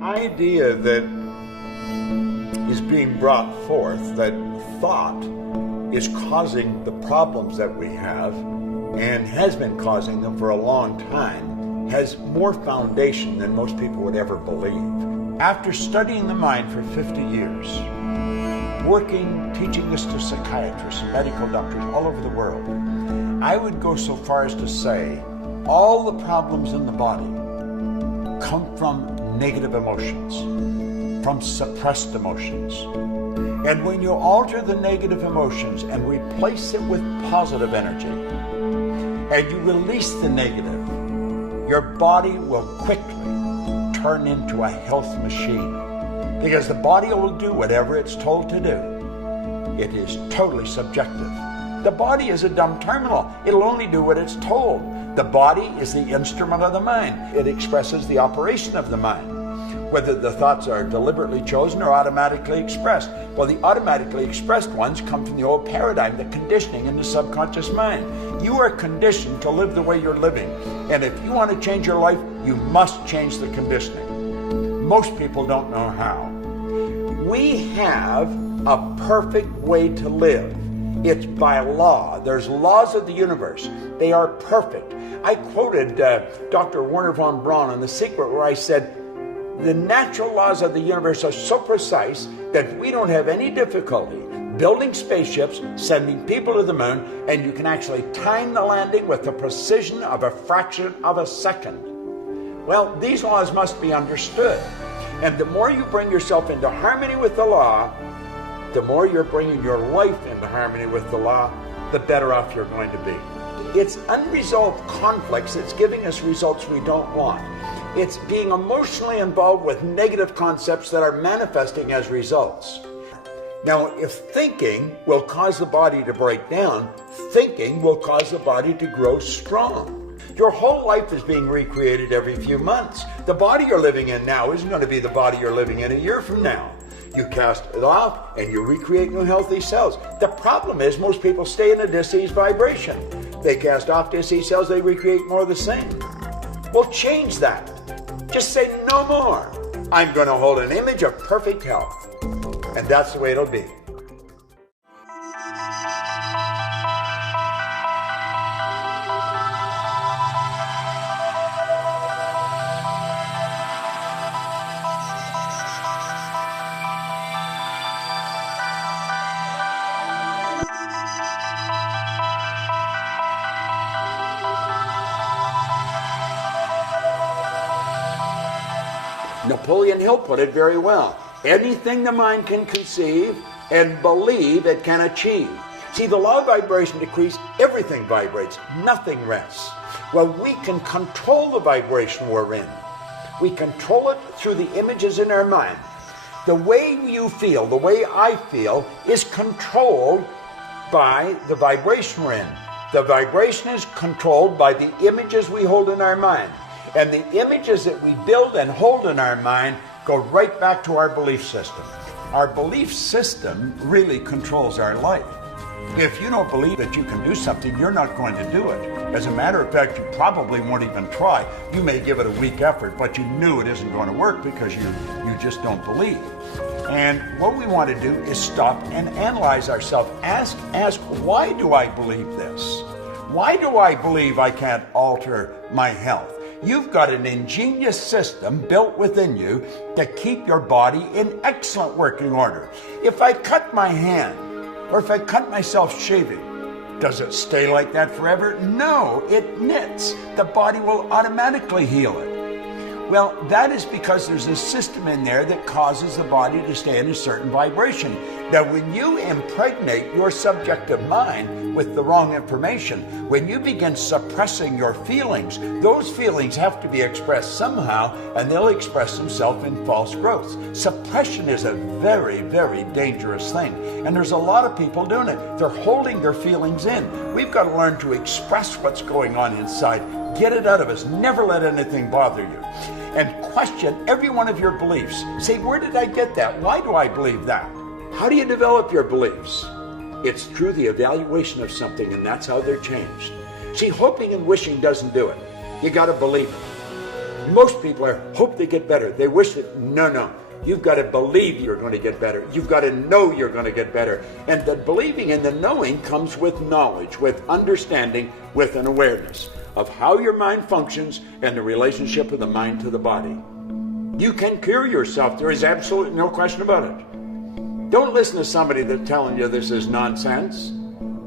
idea that is being brought forth, that thought is causing the problems that we have and has been causing them for a long time, has more foundation than most people would ever believe. After studying the mind for 50 years, working, teaching this to psychiatrists and medical doctors all over the world, I would go so far as to say all the problems in the body come from negative emotions, from suppressed emotions. And when you alter the negative emotions and replace it with positive energy, and you release the negative, your body will quickly turn into a health machine. Because the body will do whatever it's told to do. It is totally subjective. The body is a dumb terminal. It'll only do what it's told. The body is the instrument of the mind. It expresses the operation of the mind, whether the thoughts are deliberately chosen or automatically expressed. Well, the automatically expressed ones come from the old paradigm, the conditioning in the subconscious mind. You are conditioned to live the way you're living. And if you want to change your life, you must change the conditioning. Most people don't know how. We have a perfect way to live. It's by law. There's laws of the universe. They are perfect. I quoted Dr. Werner von Braun on The Secret, where I said, the natural laws of the universe are so precise that we don't have any difficulty building spaceships, sending people to the moon, and you can actually time the landing with the precision of a fraction of a second. Well, these laws must be understood. And the more you bring yourself into harmony with the law, the more you're bringing your life into harmony with the law, the better off you're going to be. It's unresolved conflicts that's giving us results we don't want. It's being emotionally involved with negative concepts that are manifesting as results. Now, if thinking will cause the body to break down, thinking will cause the body to grow strong. Your whole life is being recreated every few months. The body you're living in now isn't going to be the body you're living in a year from now. You cast it off and you recreate new healthy cells. The problem is most people stay in a diseased vibration. They cast off diseased cells, they recreate more of the same. Well, change that. Just say no more. I'm going to hold an image of perfect health. And that's the way it'll be. Napoleon Hill put it very well. Anything the mind can conceive and believe it can achieve. See, the law of vibration decrees, everything vibrates, nothing rests. Well, we can control the vibration we're in. We control it through the images in our mind. The way you feel, the way I feel, is controlled by the vibration we're in. The vibration is controlled by the images we hold in our mind. And the images that we build and hold in our mind go right back to our belief system. Our belief system really controls our life. If you don't believe that you can do something, you're not going to do it. As a matter of fact, you probably won't even try. You may give it a weak effort, but you knew it isn't going to work because you just don't believe. And what we want to do is stop and analyze ourselves. Ask, why do I believe this? Why do I believe I can't alter my health? You've got an ingenious system built within you to keep your body in excellent working order. If I cut my hand, or if I cut myself shaving, does it stay like that forever? No, it knits. The body will automatically heal it. Well, that is because there's a system in there that causes the body to stay in a certain vibration. Now, when you impregnate your subjective mind with the wrong information, when you begin suppressing your feelings, those feelings have to be expressed somehow, and they'll express themselves in false growths. Suppression is a very, very dangerous thing, and there's a lot of people doing it. They're holding their feelings in. We've got to learn to express what's going on inside. Get it out of us. Never let anything bother you. And question every one of your beliefs. Say, where did I get that? Why do I believe that? How do you develop your beliefs? It's through the evaluation of something, and that's how they're changed. See, hoping and wishing doesn't do it. You got to believe it. Most people hope they get better. They wish that, no. You've got to believe you're going to get better. You've got to know you're going to get better. And the believing and the knowing comes with knowledge, with understanding, with an awareness of how your mind functions and the relationship of the mind to the body. You can cure yourself. There is absolutely no question about it. Don't listen to somebody that's telling you this is nonsense.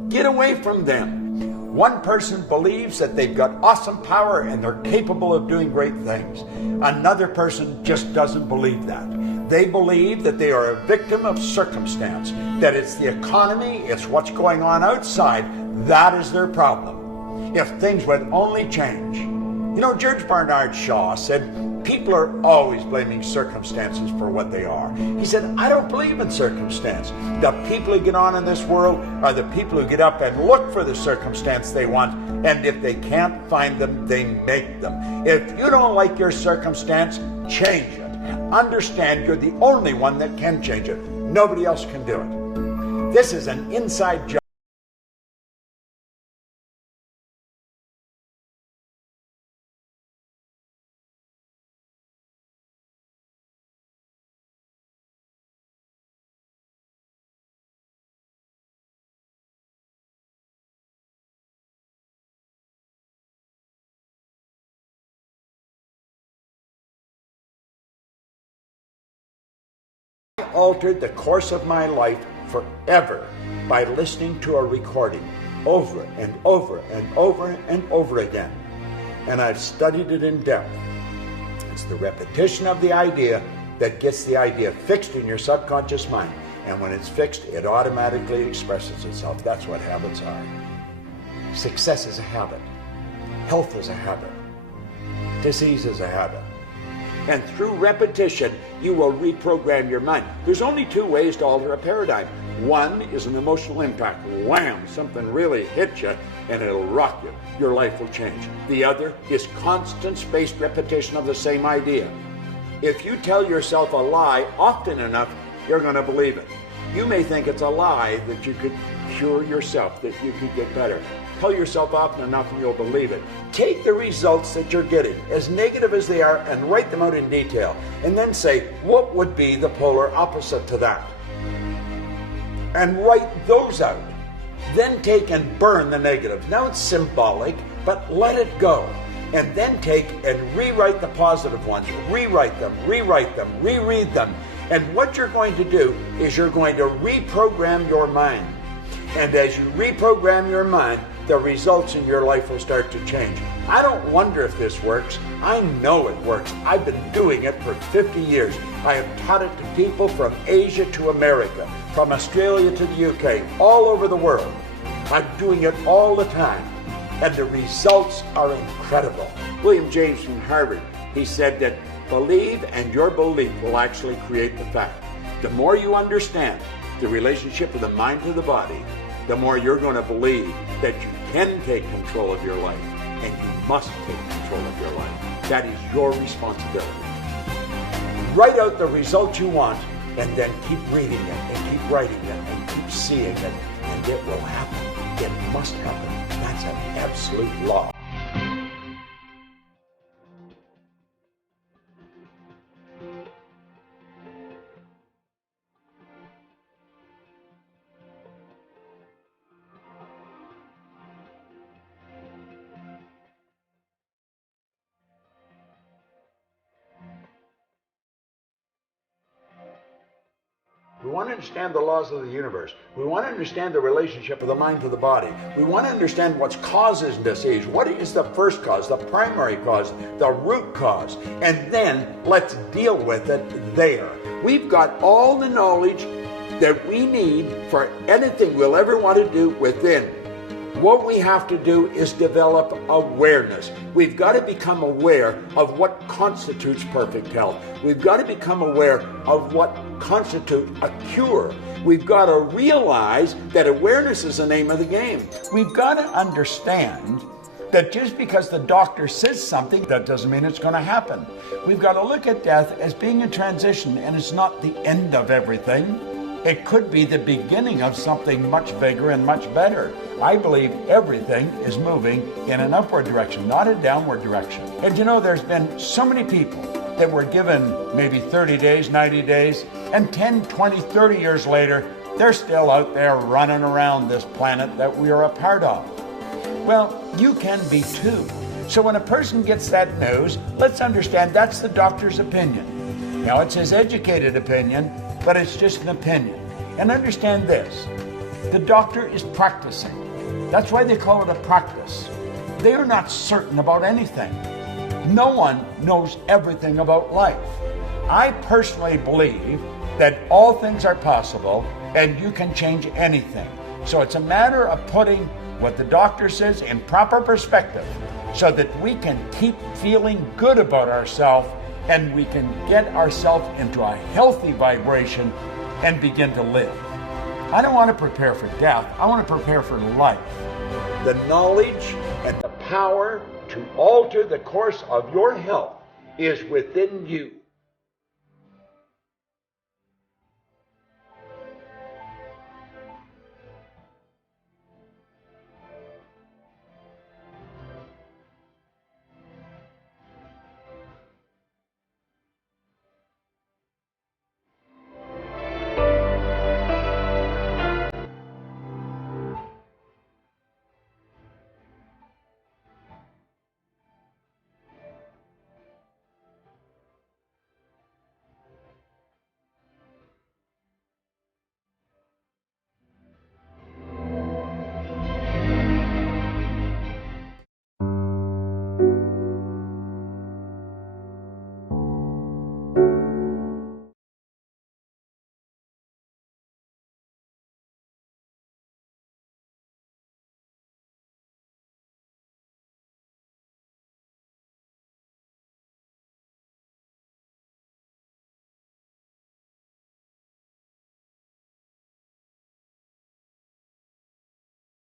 Get away from them. One person believes that they've got awesome power and they're capable of doing great things. Another person just doesn't believe that. They believe that they are a victim of circumstance, that it's the economy, it's what's going on outside. That is their problem. If things would only change. You know, George Bernard Shaw said, people are always blaming circumstances for what they are. He said, I don't believe in circumstance. The people who get on in this world are the people who get up and look for the circumstance they want, and if they can't find them, they make them. If you don't like your circumstance, change it. Understand you're the only one that can change it. Nobody else can do it. This is an inside job. Altered the course of my life forever by listening to a recording over and over and over and over again. And I've studied it in depth. It's the repetition of the idea that gets the idea fixed in your subconscious mind. And when it's fixed, it automatically expresses itself. That's what habits are. Success is a habit. Health is a habit. Disease is a habit. And through repetition, you will reprogram your mind. There's only two ways to alter a paradigm. One is an emotional impact. Wham! Something really hits you and it'll rock you. Your life will change. The other is constant spaced repetition of the same idea. If you tell yourself a lie often enough, you're going to believe it. You may think it's a lie that you could cure yourself, that you could get better. Tell yourself often enough and you'll believe it. Take the results that you're getting, as negative as they are, and write them out in detail. And then say, what would be the polar opposite to that? And write those out. Then take and burn the negative. Now it's symbolic, but let it go. And then take and rewrite the positive ones. Rewrite them, reread them. And what you're going to do is you're going to reprogram your mind. And as you reprogram your mind, the results in your life will start to change. I don't wonder if this works. I know it works. I've been doing it for 50 years. I have taught it to people from Asia to America, from Australia to the UK, all over the world. I'm doing it all the time. And the results are incredible. William James from Harvard, he said that believe and your belief will actually create the fact. The more you understand the relationship of the mind to the body, the more you're going to believe that you can take control of your life, and you must take control of your life. That is your responsibility. Write out the result you want, and then keep reading it, and keep writing it, and keep seeing it, and it will happen. It must happen. That's an absolute law. We want to understand the laws of the universe. We want to understand the relationship of the mind to the body. We want to understand what causes disease. What is the first cause, the primary cause, the root cause? And then let's deal with it there. We've got all the knowledge that we need for anything we'll ever want to do within. What we have to do is develop awareness. We've got to become aware of what constitutes perfect health. We've got to become aware of what constitutes a cure. We've got to realize that awareness is the name of the game. We've got to understand that just because the doctor says something, that doesn't mean it's going to happen. We've got to look at death as being a transition, and it's not the end of everything. it could be the beginning of something much bigger and much better. I believe everything is moving in an upward direction, not a downward direction. And you know, there's been so many people that were given maybe 30 days, 90 days, and 10, 20, 30 years later, they're still out there running around this planet that we are a part of. Well, you can be too. So when a person gets that news, let's understand that's the doctor's opinion. Now, it's his educated opinion, but it's just an opinion. And understand this, the doctor is practicing. That's why they call it a practice. They are not certain about anything. No one knows everything about life. I personally believe that all things are possible and you can change anything. So it's a matter of putting what the doctor says in proper perspective so that we can keep feeling good about ourselves and we can get ourselves into a healthy vibration and begin to live. I don't want to prepare for death. I want to prepare for life. The knowledge and the power to alter the course of your health is within you.